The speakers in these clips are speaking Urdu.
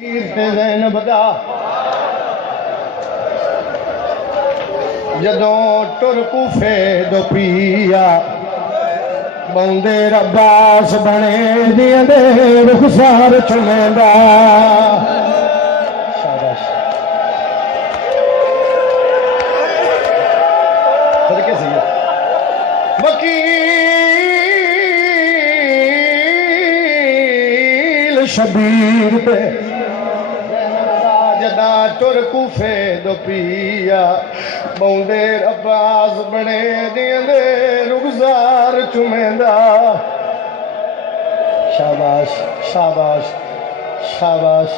زینب دا جدوں ٹر کوفے دو پیا بوندے عباس بنے دیاں دے رخسار چمیندہ شاباش صدقے سے وکیل شبیر تے جدا ٹر کوفے دو پیا بوندے عباس بنے دیاں دے رخسار چمیندہ شاباش شاباش شاباش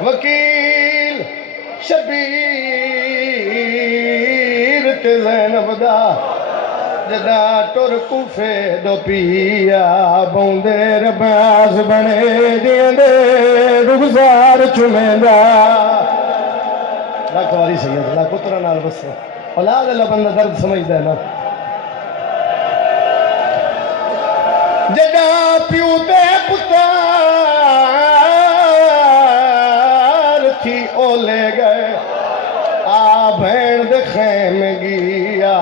وکیل شبیر تے زینب دا جدا ٹر کوفے دو پیا بوندے عباس بنے دیاں دے رخسار چمیندہ لاکھ واری سید لاکھ پترہ نال بس اولاد اللہ بندہ درد سمجھتا ہے نا جدا پیو تے پتر تھی او لے گئے آ بھین دے خیمے گیا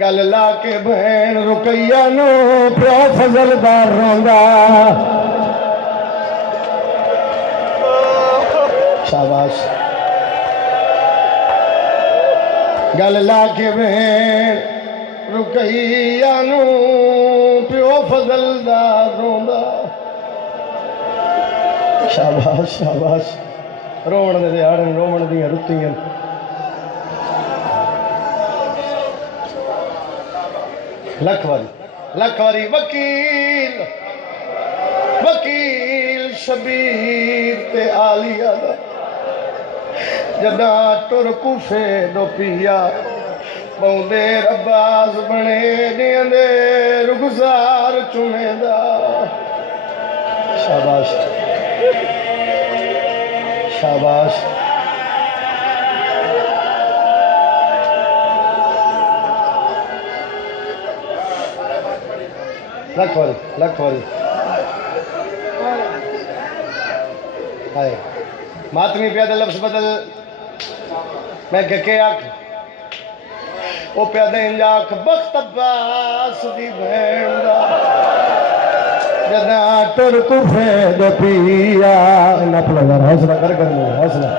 گل لا کے بہن رقیہ نو پیو فضل دار روندا شاباش گل لا کے بہن رقیہ نو پیو فضل دار روندا شاباش شاباش رومن دے دیاڑن رومن دیاں رتیاں لکھ واری وکیل شبیر تے آلیہ دا جدا ٹر کوفے دو پیا بوندے عباس بنے دیاں دے رخسار چمیندہ شاباش شاباش لکھ واری آئے ماتمی پیادہ لفظ بدل میں کہ آکھ او پیادہ انجاک بخت عباس دی بہن دا جدا ٹر کوفے دو پیا نپلا ذرا حوصلہ کر حوصلہ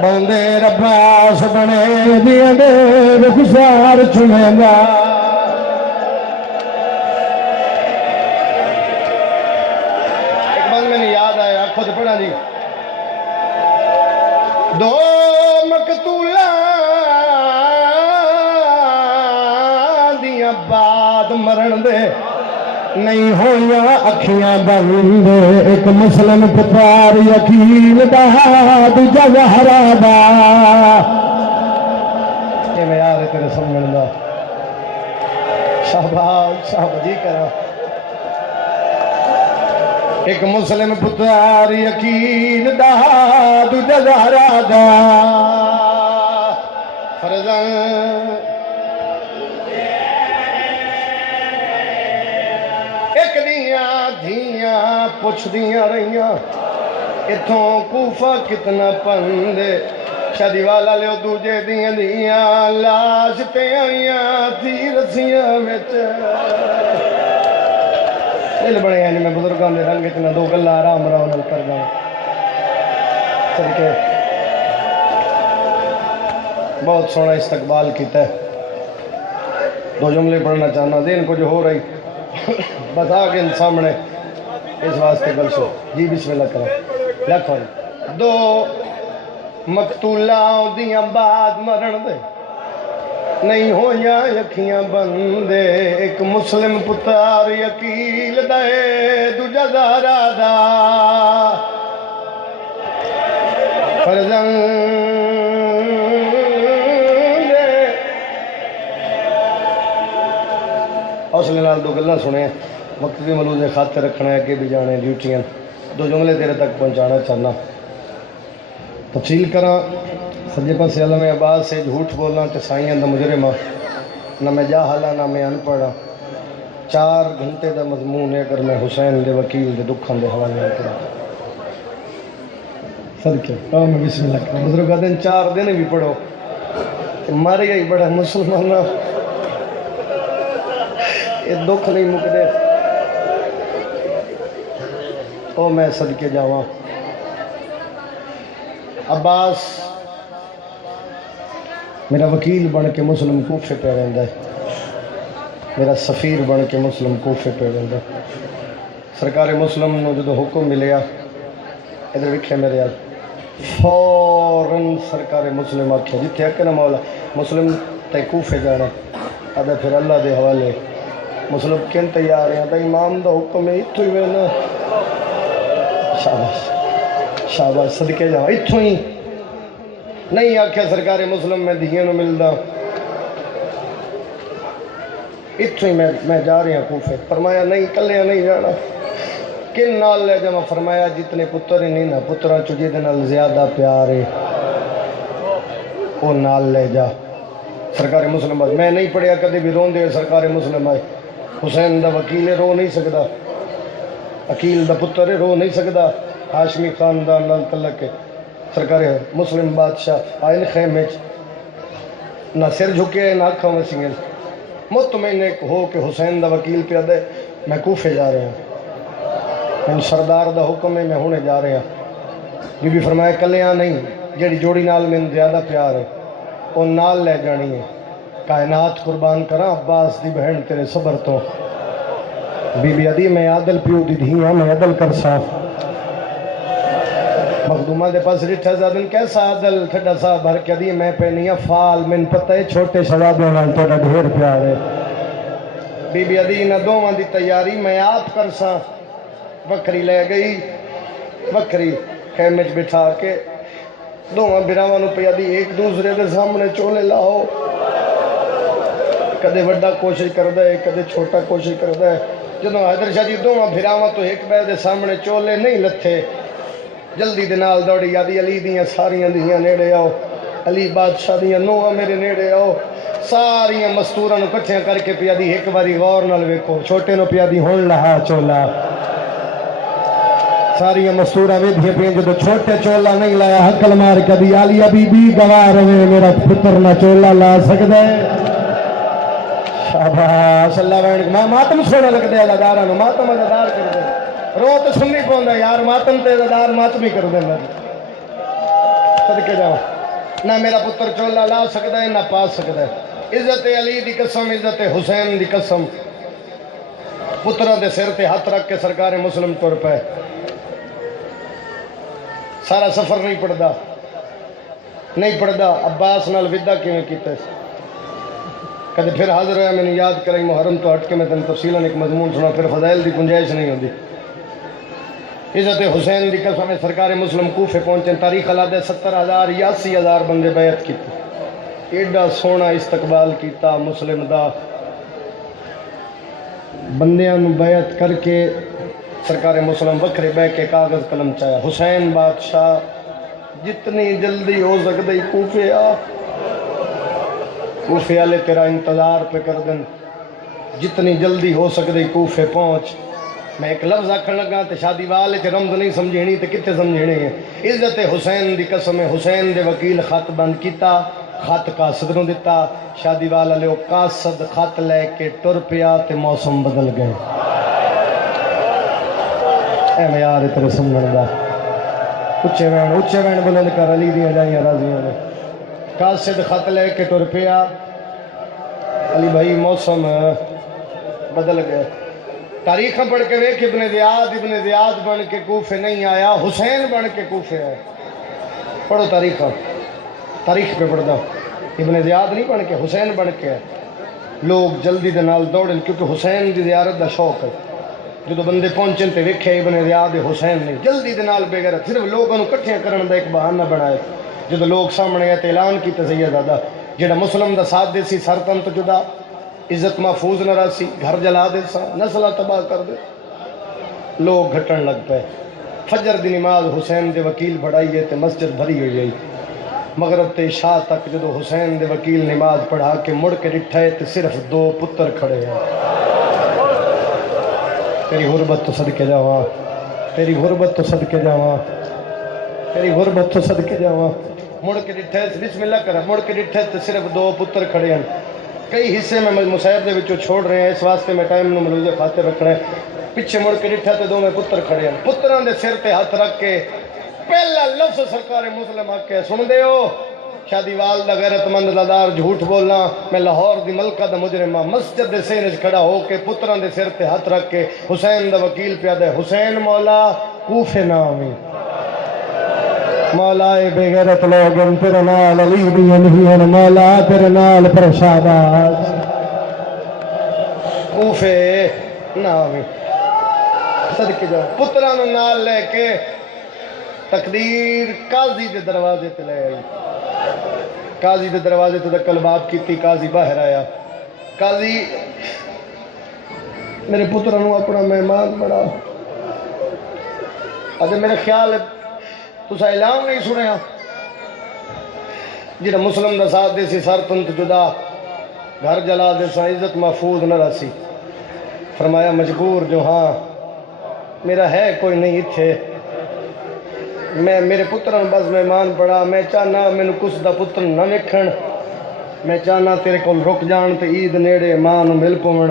بوندے عباس بنے دیاں دے رخسار چمیندہ خود پڑھا جی دو مقتولاں دیاں بعد مرن دے نہیں ہویاں اکھیاں بند ایک مسلم پتار یقین دا دوجا زہرا دا کہ میں یار تیرے سمجھن دا شہباز جی کرا ایک مسلم پتار یقین دا دوجا زہرا دا فرزن ایک دھیاں پوچھ دیاں رہیاں اتھوں کوفہ کتنا پندے شادی والا لیو دوجے دیاں لاش تے آئیاں تھی رسیاں وچ دل بڑے ہیں میں بزرگاں دے رنگ اتنا دو گلہ آرام نل کر گا صدقے بہت سونا استقبال کیتا ہے دو جملے پڑھنا چاہنا دین کچھ ہو رہی بتا کے سامنے اس واسطے گل سو جی بسم اللہ کریں لکھ واری دو مقتولاں دیاں بعد مرن دے نہیں ہویاں اکھیاں بندے ایک مسلم پتار یقین دے دوجا زہرا دا فرزند حوصلے نال دو گلاں سنے وقت بھی ملوز خاطر رکھنا ہے کہ بھی جانے ڈیوٹیاں دو جملے تیرے تک پہنچانا چاہنا تفصیل کرا سجے پاسے علم عباس سے جھوٹ بولنا تو سائیاں دا مجرم نہ میں جاہل نہ میں ان پڑھ 4 گھنٹے دا مضمون ہے اگر میں حسین دے وکیل دے دکھان دے حوالے کروں صدقے میں بسم اللہ کروں بزرگ دن 4 دن بھی پڑھو مر گئی بڑا مسلمان یہ دکھ نہیں مکدے او میں صدقے جاواں عباس میرا وکیل بن کے مسلم کوفے پہ رہندا ہے میرا سفیر بن کے مسلم کوفے پہ رہندا ہے سرکار مسلم نو جدو حکم ملیا ادھر وکھے میرے یار فوراً سرکار مسلم آکھیا جتھے آکے نا مولا مسلم تے کوفے جانا آدھا پھر اللہ دے حوالے مسلم کن تیار ہیں آدھا امام دا حکم ہے اتھو ہی وینا شاباش شاباش صدقے جاؤ اتھو ہی نہیں آکھیا سرکار مسلم میں دھیاں نو ملدا اتھو ہی میں جا رہا کوفے فرمایا نہیں کلیا نہیں جانا کن نال لے جا فرمایا جتنے پتر ہی نہیں نا پتران چو جے نال زیادہ پیار ہے وہ نال لے جا سرکار مسلم آئے میں نہیں پڑھیا کدے بھی رون دے سرکار مسلم آئے حسین دا وکیل رو نہیں سکدا عقیل دا پتر رو نہیں سکدا ہاشمی خاندان نال تعلق ہے سرکار مسلم بادشاہ آئین خیمے نہ سر جھکے نہ آنکھاں وسیاں مطمئن ہو کہ حسین دا وکیل پہ دے میں کوفے جا رہا ہوں ان سردار دا حکم ہے میں ہونے جا رہا بی بی فرمایا کلیاں نہیں جیڑی جوڑی نال میں زیادہ پیار ہے وہ نال لے جانی ہے کائنات قربان کراں عباس دی بہن تیرے صبر تو بی بی عدی میں عادل پیو دی دھی ہاں میں عدل کر سا مخدومہ دے پاس رٹھا زادن کیسا عدل ٹھڈا سا بھر کے دی میں پہ نہیں فال من پتہ ہے چھوٹے شوادوں نال توڑا ڈھیر پیار ہے بی بی عدی نہ دوواں دی تیاری میں آپ کر سا بکری لے گئی بکری خیمے چ بٹھا کے دوواں براواں نو پیا دی ایک دوسرے دے سامنے چولے لاؤ کدے وڈا کوشش کردا ہے کدے چھوٹا کوشش کردا ہے جدوں حیدر شاہ جی دوواں بھراواں تو ایک بے دے سامنے چولے نہیں لتھے جلدی دے نال دوڑی یادی علی دیاں ساریاں دیاں نیڑے آؤ علی بادشاہ دیاں نوہاں میرے نیڑے آؤ ساریاں مستوراں نو کٹھیاں کر کے پیا دی ایک باری غور نال ویکھو چھوٹے نو پیا دی ہن لہا چولا ساریاں مستوراں ویدھیاں پیا جدوں چھوٹے چولا نہیں لایا حقل مار کدی علی ابھی بھی گواہ رہے میرا پتر نہ چولا لا سکدا ہے شاباش اللہ وین میں ماتم سونے لگ دے اداراں نو ماتم ادار کر دے رو تو سننی پوندا یار ماتم تے ادار ماتم ہی کر دے صدقے جاؤ نہ میرا پتر چولا لا سکدا ہے نہ پا سکدا ہے عزت علی دی قسم عزت حسین دی قسم پتراں دے سر تے ہاتھ رکھ کے سرکار مسلم ٹر پے سارا سفر نہیں پڑھدا عباس نال ودا کیویں کیتا کدے پھر حاضر ہویا میں نے یاد کرائی محرم تو ہٹ کے میں تن تفصیلاً ایک مضمون سنا پھر فضائل دی گنجائش نہیں ہوندی عزت حسین دی قسم سرکار مسلم کوفے پہنچے تاریخ اللہ دے 70,000 80,000 بندے بیعت کیتے ایڈا سونا استقبال کیتا مسلم دا بندیاں نو بیعت کر کے سرکار مسلم وکھرے بہ کے کاغذ قلم چایا حسین بادشاہ جتنی جلدی ہو سکتے کوفے آ کوفے والے تیرا انتظار پہ کر دیں جتنی جلدی ہو سکتے کوفے پہنچ میں ایک لفظ آکھن لگا تے شادی والے تے رمز نہیں سمجھنی تے کتے سمجھنے ہیں عزت حسین دی قسم حسین دے وکیل خط بند کیتا خط قاصد نو دتا شادی والے او قاصد خط لے کے ٹر پیا تے موسم بدل گئے اے میار تیرے سمجھن دا اچھے وین بلند کر علی دیاں جائیاں راضیاں نے قاصد خط لے کے ٹر پیا علی بھائی موسم بدل گئے تاریخ پڑھ کے ویکھ ابن زیاد بن کے کوفے نہیں آیا حسین بن کے کوفے آیا پڑھو تاریخ پہ پڑھدا ابن زیاد نہیں بن کے حسین بن کے آیا لوگ جلدی دے نال دوڑن کیونکہ حسین دی زیارت دا شوق ہے جدو بندے پہنچن تے ویکھے ابن زیاد حسین نہیں جلدی دے نال بے غیرت صرف لوگوں کٹھیاں کرن دا ایک بہانہ بنائے جدو لوگ سامنے آئے اعلان کیتے سیدزادہ جڑا مسلم دا ساتھ دے سی سر تن تو جدا عزت محفوظ نہ رسی گھر جلا دے سا نسلہ تباہ کر دے لوگ گھٹن لگ پے فجر دی نماز حسین دے وکیل بڑھائیے تے مسجد بھری ہوئی گئی مغرب تے عشاء تک جدو حسین دے وکیل نماز پڑھا کے مڑ کے ڈٹھائے تے صرف 2 پتر کھڑے ہیں تیری غربت تو صدقے جاواں، تیری غربت تو صدقے جاواں، تیری غربت تو صدقے جاواں۔ مڑ کے ڈٹھے بسم اللہ کر، مڑ کے ڈٹھے تے صرف 2 پتر کھڑے ہیں، کئی حصے میں مصائب دے وچوں چھوڑ رہے ہیں، اس واسطے میں ٹائم نو ملوزے خاطر رکھنا ہے۔ پیچھے مڑ کے ڈٹھا تے 2 پتر کھڑے ہیں، پتراں دے سر تے ہاتھ رکھ کے پہلا لفظ سرکار مسلم آکے سن دے ہو، شادی والدہ غیرت مند لدار جھوٹ بولنا، میں لاہور دی ملکہ دا مجرمہ، مسجد دے سینج کھڑا ہو کے پتران دے سر تے ہاتھ رکھ کے حسین دا وکیل پیادہ ہے، حسین مولا کوفے نامی مولا بے غیرت لوگن تیرے نال علی دی انہین مولا تیرے نال پرشادات کوفے نامی صدقے جاؤ۔ پتران نال لے کے تقدیر قاضی دے دروازے تے لے آئی، قاضی دے دروازے تے دکل بات کیتی، قاضی باہر آیا، قاضی میرے پترانوں اپنا مہمان بڑا اجے میرے خیال ہے تسا اعلان نہیں سنیا جڑا مسلم دا ساتھ دے سی سر تنت جدا گھر جلا دے سا عزت محفوظ نہ رسی، فرمایا مجبور جو ہاں میرا ہے کوئی نہیں اتھے، میں میرے پتران بس مہمان پڑا، میں چاہنا مینوں کس دا پتر نہ ویکھن، میں چاہنا تیرے کول رک جان تے عید نیڑے ماں نو مل پون،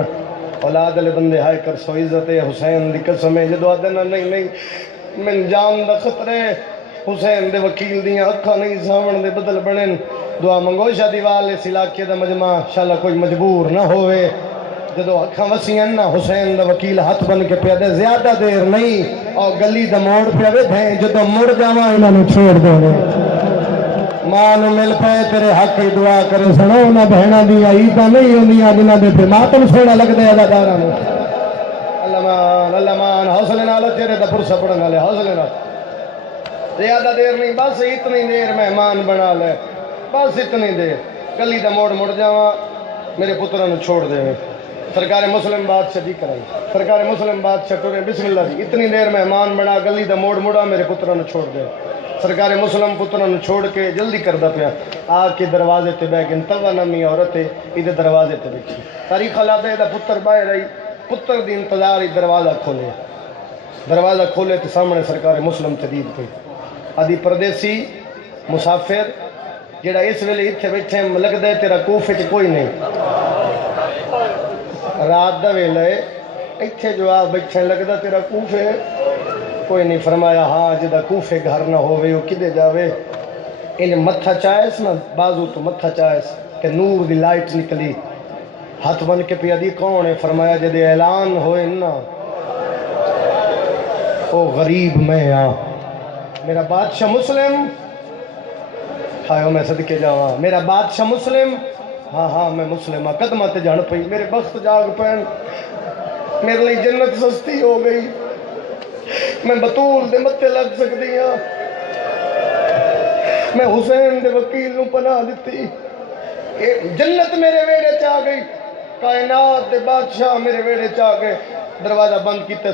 اولاد والے بندے ہائے کر سو عزت ہے حسین دی قسم ہے، جدو آدھنا نہیں میں جان دا خطرے حسین دے وکیل دیاں اکھاں نہیں سامن دے بدل بنن، دعا منگو شادی والے اس علاقے دا مجمع انشاءاللہ کوئی مجبور نہ ہوئے، جدو اکھاں وسیاں نا حسین دا وکیل ہاتھ بن کے پیا دے زیادہ دیر نہیں اور گلی دا موڑ پیا ویدھیں جدو مڑ جاواں انہاں نوں چھوڑ دے ماں نو مل پے تیرے حق کی دعا کرے سنو نہ بہناں دیاں عیداں نہیں ہوندیاں جنہاں دے تے ماتم سونا لگدے اداکاراں نوں۔ اللہ مان حوصلے نال تیرے دا پرسا پڑھن والے حوصلے نال، زیادہ دیر نہیں بس اتنی دیر مہمان بنا لے، بس اتنی دیر گلی دا موڑ مڑ جاواں میرے پتراں نوں چھوڑ دے۔ سرکار مسلم بادشاہ جی کرائی، سرکار مسلم بادشاہ ٹرے بسم اللہ جی اتنی دیر مہمان بنا گلی دا موڑ مڑا میرے پتراں نوں چھوڑ دے۔ سرکار مسلم پتراں نوں چھوڑ کے جلدی کردا پیا آ کے دروازے تے بیٹھ گئے، توا نمی عورت ہے ادھر دروازے تے بیٹھی، تاریخ اللہ دا پتر باہر آئی، پتر دی انتظار ہی دروازہ کھولے، دروازہ کھولے تے سامنے سرکار مسلم تدید پئی آدھی پردیسی مسافر جڑا اس ویلے اتنے بیٹھے لگتا ہے تیرا کوفے چ کوئی نہیں، رات دا ویلا ہے اتنے جو آپ بیٹھے لگتا تیرا کوفے کوئی نہیں، فرمایا ہاں جدا کوفے گھر نہ ہوئے وہ کدے جاوے، انہیں متھا چاہیس نا بازو تو متھا چاہیس کہ نور دی لائٹ نکلی، ہاتھ بن کے پیا دی کون ہے، فرمایا جدے اعلان ہوئے نا او غریب میں ہاں، میرا بادشاہ مسلم ہاں میں صدقے جاواں، میرا بادشاہ مسلم ہاں میں مسلم ہاں، قدمہ تے جان پئی میرے بخت جاگ پین، میرے لئے جنت سستی ہو گئی، میں بطول دے متے لگ سکتی ہاں، میں حسین دے وکیل نوں پناہ دیتی، جنت میرے ویڑے چاہ گئی، کائنات دے بادشاہ میرے ویڑے چاہ گئے، دروازہ بند کیتے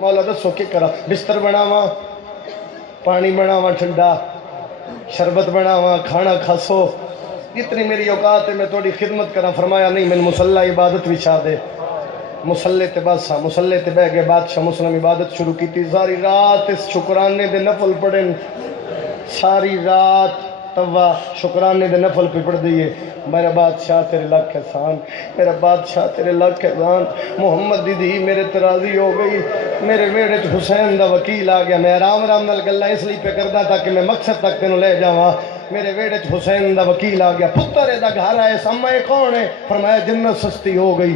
مولا دسو کی کرا، بستر بناواں پانی بناواں ٹھنڈا، شربت بناواں کھانا کھاسو، اتنی میری اوقات ہے میں تھوڑی خدمت کرا، فرمایا نہیں میں مصلی عبادت بچھا دے، مصلی تے باسا مصلی تے بہ گئے، بادشاہ مسلم عبادت شروع کی تھی، ساری رات اس شکرانے دے نفل پڑھن، ساری رات توا شکرانے دے نفل پہ پڑھ دیئے، میرا بادشاہ تیرے لاکھ احسان، میرا بادشاہ تیرے لاکھ احسان، محمد دی میرے تراضی ہو گئی، میرے ویڑے حسین دا وکیل آ گیا، میں آرام نال گلاں اس لیے پہ کردا تاکہ میں مقصد تک تینوں لے جاواں، میرے ویڑے حسین دا وکیل آ گیا، پتر دا گھر آئے سامنے کون ہے، فرمایا جنت سستی ہو گئی،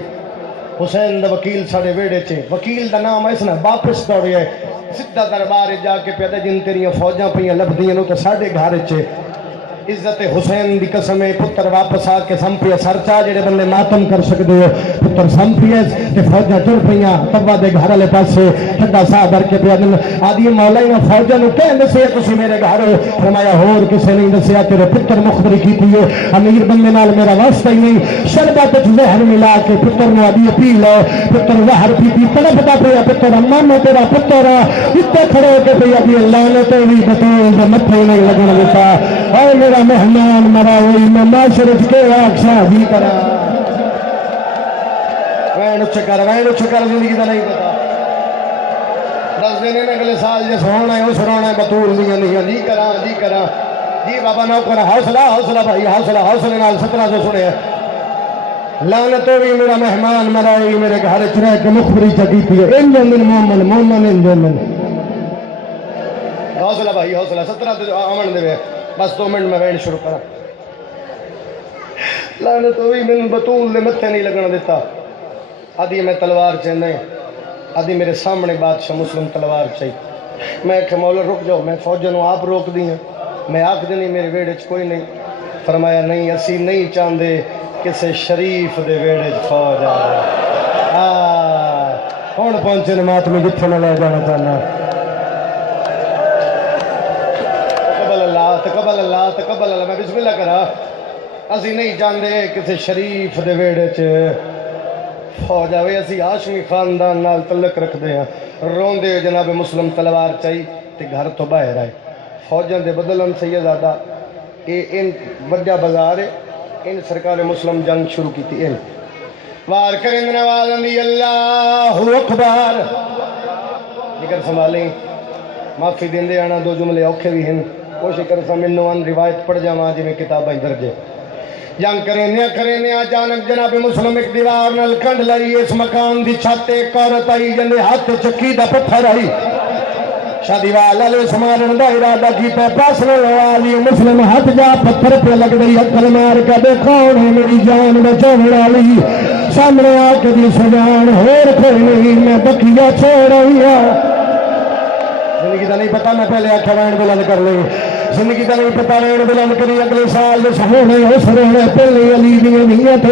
حسین دا وکیل ساڑے ویڑے چے، وکیل دا نام ہے اس نے واپس دوڑے ہے، سدھا دربار جا کے پیدا جن تیریاں فوجاں پہ لبدیاں نو تو ساڑے گھر چے، عزت حسین دی قسم پتر واپس آ کے سمپیا سرچا جڑے بندے ماتم کر سکتے ہو، پتر سمپیا تے فوجاں ٹر پئیاں تبا دے گھر والے پاسے ٹھڈا سا بھر کے پیا دن آدھی مولا انہاں فوجاں نوں کہہ دسیا تسی میرے گھر ہو، فرمایا ہور کسے نہیں دسیا، تیرے پتر مخبری کیتی ہے، امیر بندے نال میرا واسطہ ہی نہیں، شربت وچ زہر ملا کے پتر نوں آدھی پی لو، پتر زہر پی پی تڑپدا پیا، پتر اما میں تیرا پتر اتنے کھڑے ہو کے پیا دی لعنت ہوئی بطول دے متھے نہیں لگن دیتا، اے میرا مہمان مرا ہوئی میں معاشرت کے آکشا بھی کرا، وین اچھ کر زندگی دا نہیں پتا، 10 دن اگلے سال جس ہونا ہے اس رونا ہے بطول دیا نہیں جی کرا جی بابا نوکر حوصلہ بھائی حوصلے نال 1700 سنے لعنت ہوئی میرا مہمان مرائی میرے گھر چ رہ کے مخبری چکی تھی مومن حوصلہ بھائی حوصلہ 17 آمن دے بس 2 منٹ میں ویٹ شروع کرا لعنت ہوئی میں بطول دے متھے نہیں لگنا دیتا آدھی میں تلوار چاہنے آدھی میرے سامنے بادشاہ مسلم تلوار چاہیے میں کہ مولا رک جاؤ میں فوجوں آپ روک دی ہیں میں آکھ دینی میرے ویڑے چ کوئی نہیں فرمایا نہیں اسی نہیں چاہتے کسے شریف دے ویڑے چ فوج آ کون پہنچے نمات میں جتھے نہ لے جانا چاہنا تقبل اللہ میں بسم اللہ کرا اسی نہیں جاندے کسے شریف دے ویڑے چ فوج آوے اسی ہاشمی خاندان نال تعلق رکھ دے ہیں روندے جناب مسلم تلوار چاہی تے گھر تو باہر آئے فوجاں دے بدلن سیدزادہ ان وجہ بازار ہے ان سرکار مسلم جنگ شروع کی تھی ان وار کریں نواز اندی اللہ اکبر ذکر سنبھالیں معافی دیں دے آنا 2 جملے اوکھے بھی ہیں کوشش کر سمجھنوان روایت پڑھ جاواں جی میں کتابیں درجے جنگ کریں نیا جانک جناب مسلم ایک دیوار نل کنڈ لئی اس مکان دی چھت ایک عورت آئی جندے ہاتھ چکی دا پتھر آئی شادی والا لے سمارن دا ارادہ کی پہ پاسنے لوالی مسلم ہاتھ جا پتھر پہ لگ گئی عقل مار کا دے کون ہے میری جان بچانے والی سامنے آ کے دی سجان ہور کوئی نہیں میں بکیا چھوڑ رہی زندگی دا نہیں پتا میں پہلے آکھا وین بلند کر لیں زندگی دا نہیں پتا وین بلند کری اگلے سال جس ہونے اس رونے پہلے علی دی نیت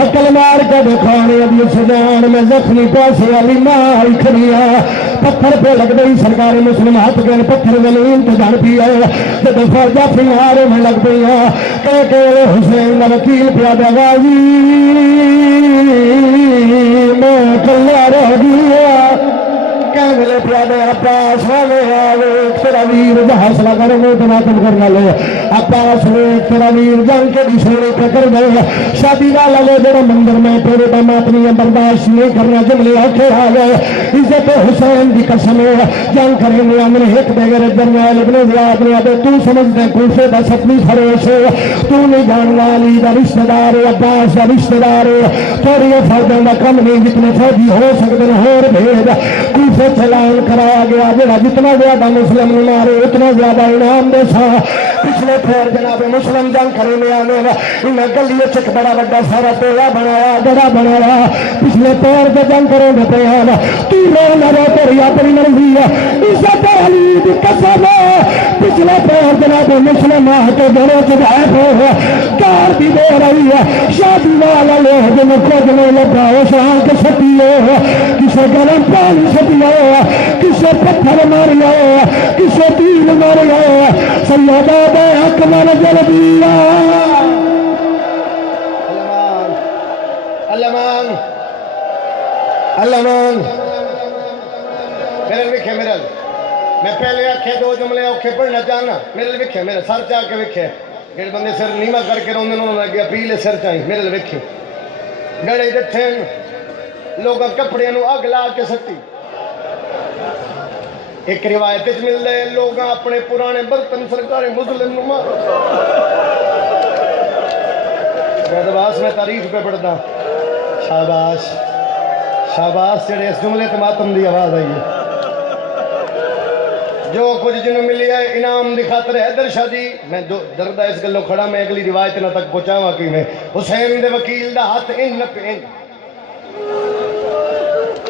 عقل مار کا دے کون ہے دی سجان میں زخمی پاسے علی مائی کھڑیا پتھر پہ لگ گئی سرکار مسلم ہاتھ گئے پتھر زمین تو جان پی ہے جب فوجہ پھنگارے میں لگ گئی کہ حسین کا وکیل پیادہ غازی میں کلا رہ گیا کہنے پیادے عباس والے آوے تیرا ویر دا حوصلہ کریں گے تو ماتم کرنا لے عباس نے تیرا ویر جان کے بھی سونے پہ کر گئے شادی والا لے میرا مندر میں تیرے پہ ماتمی برداشت نہیں کرنا جملے آکھے آ گئے عزت حسین دی قسم جان کریں گے ہم نے ایک بغیر جنرال ابن زیاد نے ابے تو سمجھ دے کوفے دا ستمی فروش تو نہیں جان والی دا رشتہ دار عباس دا رشتہ دار تھوڑی فوجوں دا کم نہیں جتنے فوجی ہو سکتے ہور بھیج کوفے چلان کرایا گیا جڑا جتنا زیادہ مسلم نے مارے اتنا زیادہ انعام دے سا پچھلے پھر جناب مسلم جنگ کرنے میں آنے انہیں گلی چک بڑا بڑا سارا ٹولا بنایا گڑا بنایا پچھلے پیر کے جنگ کریں گے پیان تو نہ رو تیری اپنی مرضی ہے عزت علی دی قسم پچھلے پیر جناب مسلم آ کے گھروں سے غائب ہو کار بھی دے رہی ہے شادی والا لوگ جن خود نے لگا اس آنکھ سٹی ہو کسے گرم پانی سٹی ہو کسے پتھر ماریا کسے تیر ماریا سیدہ بے اکبر جلبیہ اللہ مان میرے لکھے میرے میں پہلے آکھے 2 جملے اوکھے پڑھنا چاہنا میرے لکھے میرے سر چاہ کے وکھے جڑے بندے سر نیما کر کے روندے انہوں نے لگیا پیلے سر چاہیں میرے لکھے گڑے ڈٹھے لوگ کپڑے نو اگ لا کے سٹی ایک روایت مل رہے لوگ اپنے پرانے برتن سرکار مسلم نما عباس میں تعریف پہ پڑھتا شاباش شاباش جڑے اس جملے تے ماتم دی آواز آئی ہے جو کچھ جنہوں ملی ہے انعام دی خاطر حیدر شاہ جی میں دردہ اس گلوں کھڑا میں اگلی روایت نہ تک پہنچاواں کہ میں حسین دے وکیل دا ہاتھ انج نہ پہ انج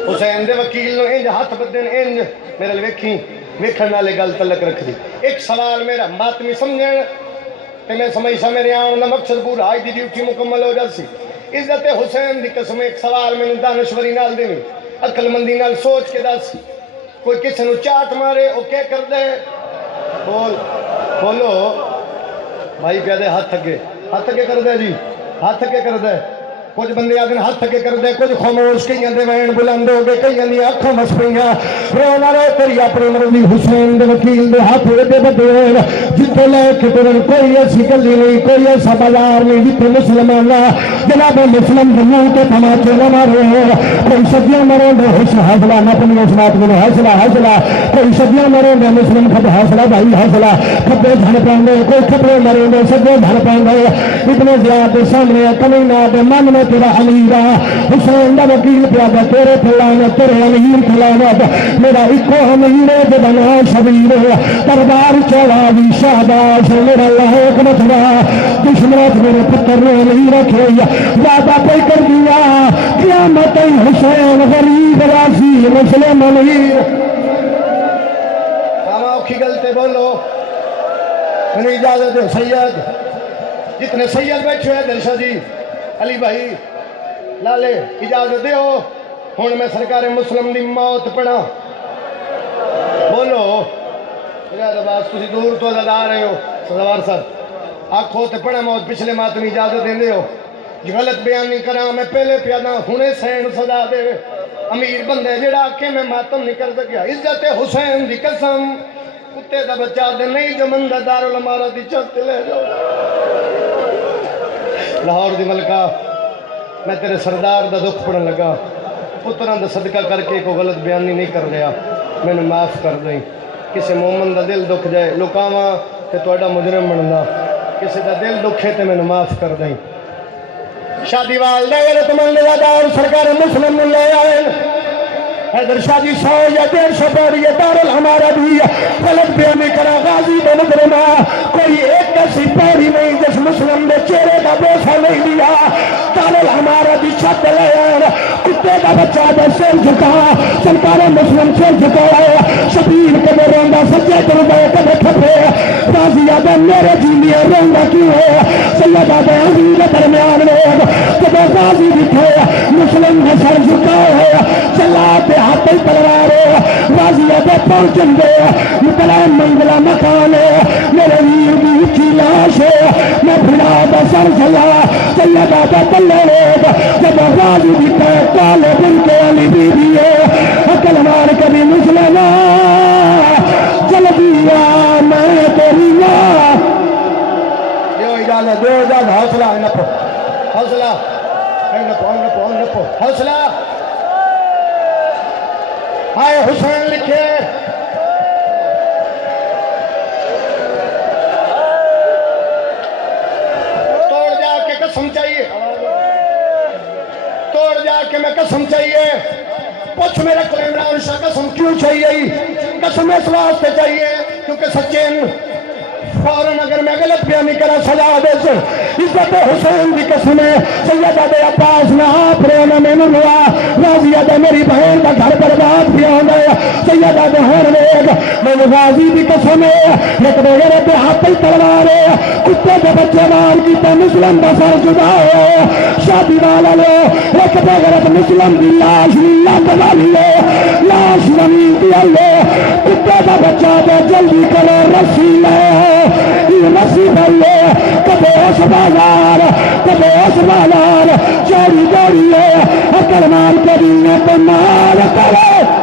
حسین دے وکیل نو انج ہاتھ بدن انج میرے ویکھی ویکھن والے گل تعلق رکھ دی ایک سوال میرا ماتمی سمجھن تے میں سمجھا میرے آن دا مقصد پورا آج دی ڈیوٹی مکمل ہو جاسی عزت حسین دی قسم ایک سوال میں دانشوری نال دیویں عقل مندی نال سوچ کے دس کوئی کسی نو چاٹ مارے او کیا کر دے بولو بھائی پیادے ہاتھ اگے کر دے جی ہاتھ اگے کر دے کچھ بندے آدھے ہاتھ کے کر دے، کچھ خاموش، کئیاں دے وین بلند ہو گئے، کئیاں دی اکھاں مس پئیاں، رونا رہے تیری اپنی مرضی حسین دے وکیل دے ہاتھ دے بڑے ہوئے، جتھے لے کے ترن کوئی ایسی گلی نہیں، کوئی ایسا بازار نہیں جتھے مسلمان جناب مسلم دے منہ تے تماچے نہ مارے ہو، کوئی سجیاں مرے دے حوصلہ نہ اپنی اسمات میں حوصلہ، کوئی سجیاں مرے دے مسلم خود حوصلہ بھائی حوصلہ، کھبے جھڑ پاندے، کوئی کھبے مرے دے سجے جھڑ پاندے، اتنے زیادہ سامنے کمی نہ دے من میں تیرا امیر حسین دا وکیل پیادا تیرے پھلانا، تیرے امیر پھلانا، میرا ایکو امیر ہے جو بنا شبیر دربار چلا بھی شہباز میرا لاحق مچھڑا دشمنات میرے پتر نے نہیں رکھے وعدہ پہ کر دیا قیامت حسین غریب راضی مسلم امیر کاما اوکھی گلتے بولو میری اجازت ہے سید جتنے سید بیٹھے ہیں دلشاہ جی علی بھائی لالے اجازت دیو ہوں میں سرکار مسلم دی موت پڑھا بولو اجازت تھی دور تو زیادہ آ رہے ہو سزوار صاحب آنکھو تے پڑھا موت پچھلے ماتم اجازت دیں دے ہو غلط بیان نہیں کرا میں پہلے پیادا ہنے سین سزا دے امیر بندے جڑا کہ میں ماتم نہیں کر سکیا عزت حسین دی قسم کتے دا بچہ دے نہیں جو مندہ دارالعمارہ دی چلتے لے جاؤ لاہور دی ملکہ میں تیرے سردار دا دکھ پڑھن لگا پتران دا صدقہ کر کے کوئی غلط بیانی نہیں کر رہا میں نے معاف کر دیں کسی مومن دا دل دکھ جائے لکاواں تے توڑا مجرم بننا کسی دا دل دکھے تے میں نے معاف کر دیں شادی والدہ غیرت مند وادار سرکار مسلم لے آئے حیدر شاہ جی 100 یا 150 پوڑی دارالعمارہ دی غلط بیانی کرا غازی بے مجرمہ کوئی ایک ایسی پوڑی نہیں جس مسلم دے چہرے کا بوسہ نہیں دیا دارالعمارہ دی چھت لے آئے کتے کا بچہ دے سر جھکا سرکار مسلم سر جھکایا شبیر کے دے رونگا سجے در دے کبھے کھپے غازی آدھے میرے جیلیے رونگا کیوں ہے سید آدھے عزیز درمیان میں کبھے غازی دکھے مسلم نے سر جھکایا ہے چلا دے ہاتھ تلوارے غازی آدھے پہنچن دے مطلع منگلہ مکان میرے ویر دی اچھی لاش ہے میں بھڑا دا سر چلا سید آدھے تلے لوگ جب غازی دکھے کالے بن کے علی بی بی عقل مار کبھی مسلمہ جلدی آ میں تیری ماں دیو اجازت حوصلہ نپو حوصلہ نپو حوصلہ ہائے حسین لکھے توڑ جا کے قسم چاہیے توڑ جا کے میں قسم چاہیے پوچھ میرا کو عمران شاہ قسم کیوں چاہیے قسم اس واسطے چاہیے کیونکہ سچین فوراً اگر میں غلط بیانی کرا سزا دے عزت حسین دی قسم ہے سید دے عباس نہ آپ رونا میں نوا غازی دے میری بہن کا گھر برباد بھی ہونا ہے سید دے ہر ویگ میں غازی دی قسم ہے ایک بغیر پہ ہاتھ تلوار ہے کتے کے بچے مار کی تے مسلم دا سر جدا ہے شادی والا لو ایک بغیر مسلم دی لاش لات والی ہے لاش زمین دی ہے کتے کا بچہ دے جلدی کرو رسی لے یہ نصیب ہے کبھی اس بازار کبھی اس بازار چوری چوری ہے اکل مال کے دن پہ مال کرے